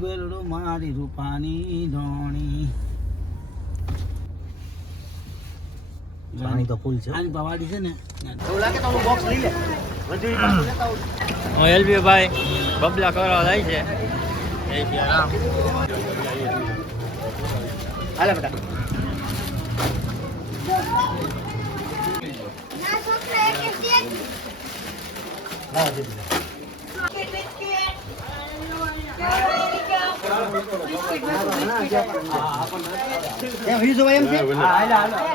બેલડું મારી રૂપાની ધોણી. પાણી તો ફૂલ છે આની પવાડી છે ને એવું લાગે તો બોક્સ લઈ લે. હું એલબી ભાઈ બબલા કરવા જાય છે. જય શ્રી રામ. હાલે બેટા. લાવો દીદી. એમ એમ છે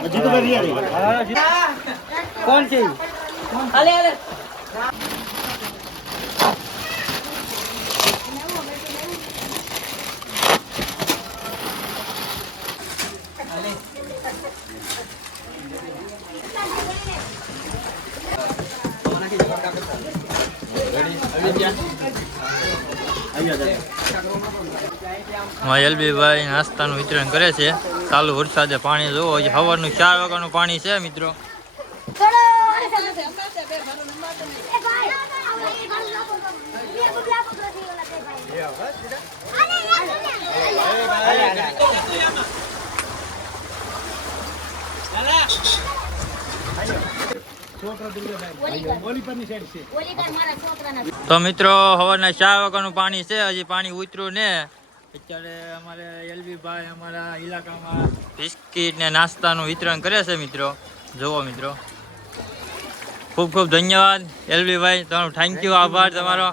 જીતુભાઈ રિયા કોણ છે. હું એલબી ભાઈ નાસ્તાનું વિતરણ કરે છે. ચાલુ વરસાદે પાણી જોવો હજી સવારનું ચાર વાગ્યાનું પાણી છે, મિત્રો. તો મિત્રો હવાના ચાર વાગ્યાનું પાણી છે. હજી પાણી ઉતર્યું ને. અત્યારે અમારે એલવીભાઈ અમારા ઇલાકામાં બિસ્કીટ ને નાસ્તાનું વિતરણ કરે છે મિત્રો. જુઓ મિત્રો. ખૂબ ખૂબ ધન્યવાદ એલવીભાઈ. તમારું થેન્ક યુ આભાર તમારો.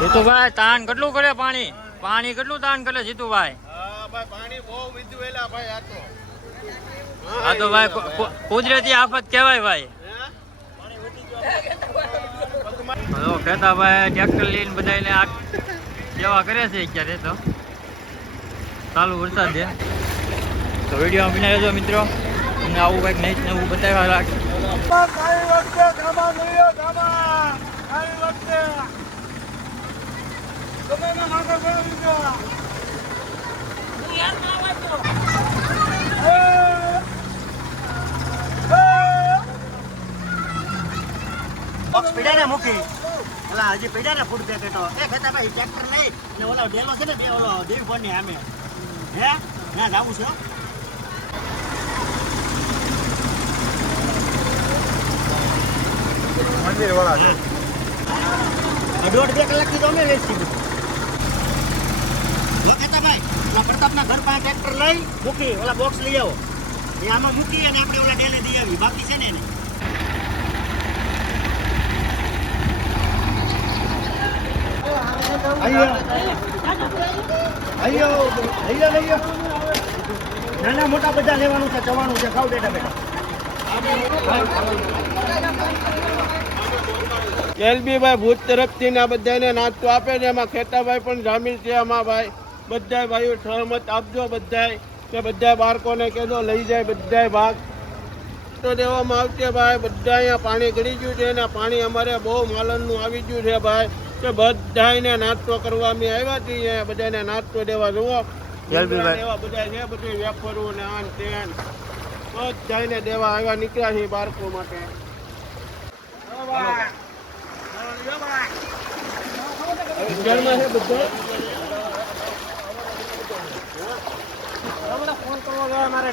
જીતુભાઈ તાન કેટલું કરે પાણી? પાણી કેટલું તાન કરે જીતુભાઈ? આ તો. ભાઈ કુદરતી આફત કહેવાય ભાઈ. હલો કહેતા ભાઈ ટ્રેક્ટર લઈને બધાને આ સેવા કરે છે અત્યારે તો. ચાલુ વરસાદ છે. તો વીડિયો બિના રહેજો મિત્રો. અને આવું કંઈક નહીં નવું બતાવ્યા રાખ બોક્સ પીડ્યા ને મૂકી ઓલા હજી પીડ્યા ને ફૂડ પેકેટો એ ખેતા ભાઈ ટ્રેક્ટર લઈ ને ઓલો ડેલો છે ને બે ઓલો દેવભરની સામે. હે? ના જાવું છે હો. આ દોઢ બે કલાકથી તો અમે વેચી. ખેતા ભાઈ ઓલા પ્રતાપના ઘર પાસે ટ્રેક્ટર લઈ મૂકી ઓલા બોક્સ લઈ આવો. એ આમાં મૂકી અને આપણે ઓલા ડેલે દઈ આવી. બાકી છે ને એને. નાના મોટા બધા લેવાનું છે જવાનું છે ખાવ બેટા બેટા એલબીભાઈ ભૂત તરફથી આ બધાને નાસ્તો આપે છે. એમાં ખેતાભાઈ પણ જામીન છે આમાં ભાઈ. બધા ભાઈઓ સહમત આપજો બધાય. કે બધા બાળકોને કહેજો, લઈ જાય બધાય ભાગ. તો દેવામાં આવશે ભાઈ. બધા અહીંયા પાણી ગળી ગયું છે ને પાણી અમારે બહુ માલનનું આવી ગયું છે ભાઈ. કે બધાને નાસ્તો કરવા અમે આવ્યા છીએ બધાને નાસ્તો દેવા જુઓ. દેવા બધા છે બધું વેફરું ને આન તેન બધાયને દેવા આવ્યા નીકળ્યા છે બાળકો માટે. ફોન કરવો ગયા મારે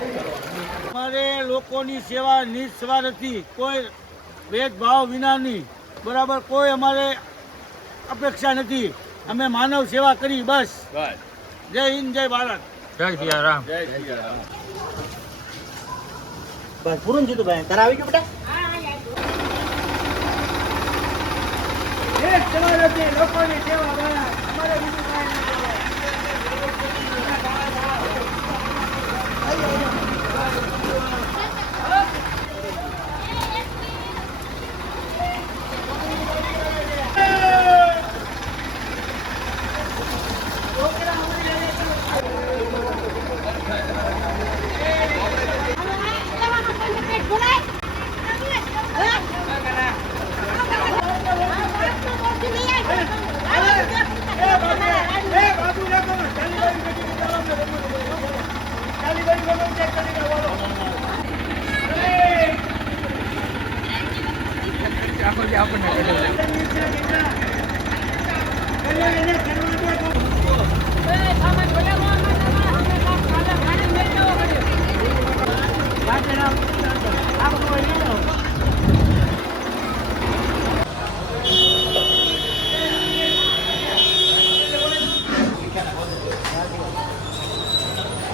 અમારે લોકોની સેવા નિસ્વાર્થથી કોઈ ભેદભાવ વિનાની બરાબર કોઈ અમારે અપેક્ષા નથી. અમે માનવ સેવા કરી બસ. જય હિન્દ જય ભારત. જય શ્રી રામ બસ પૂરું જીતું ભાઈ તારા આવી ગયું બેટા? લોકોની સેવા અમારે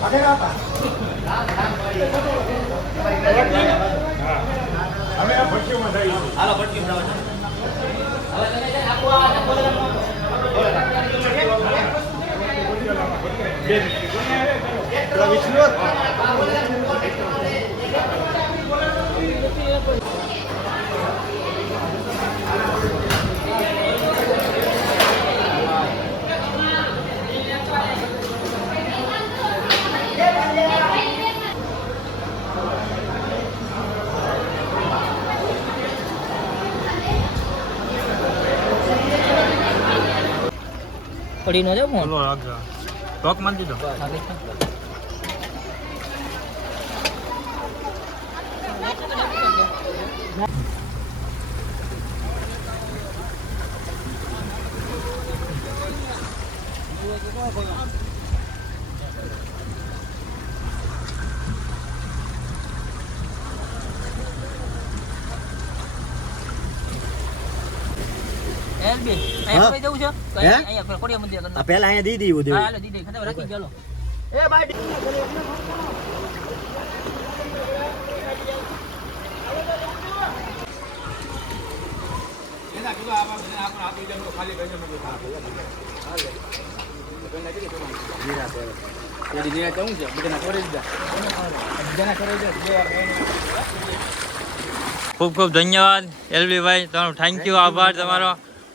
Ada apa? અમે આ ભટકીઓમાં જઈએ હાલો ભટકી હવે તમે વિષ્ણુ પડી નો જાય ફોન ટોક મારી દીધો Thank હા? અહીંયા જવું છે? અહીંયા કોડિયા મંદિર અહીંયા દેવું. હાલો ખતમ રાખી ચાલો. એ ભાઈ ખૂબ ખૂબ ધન્યવાદ એલબી ભાઈ તમારો થેન્ક યુ આભાર તમારો.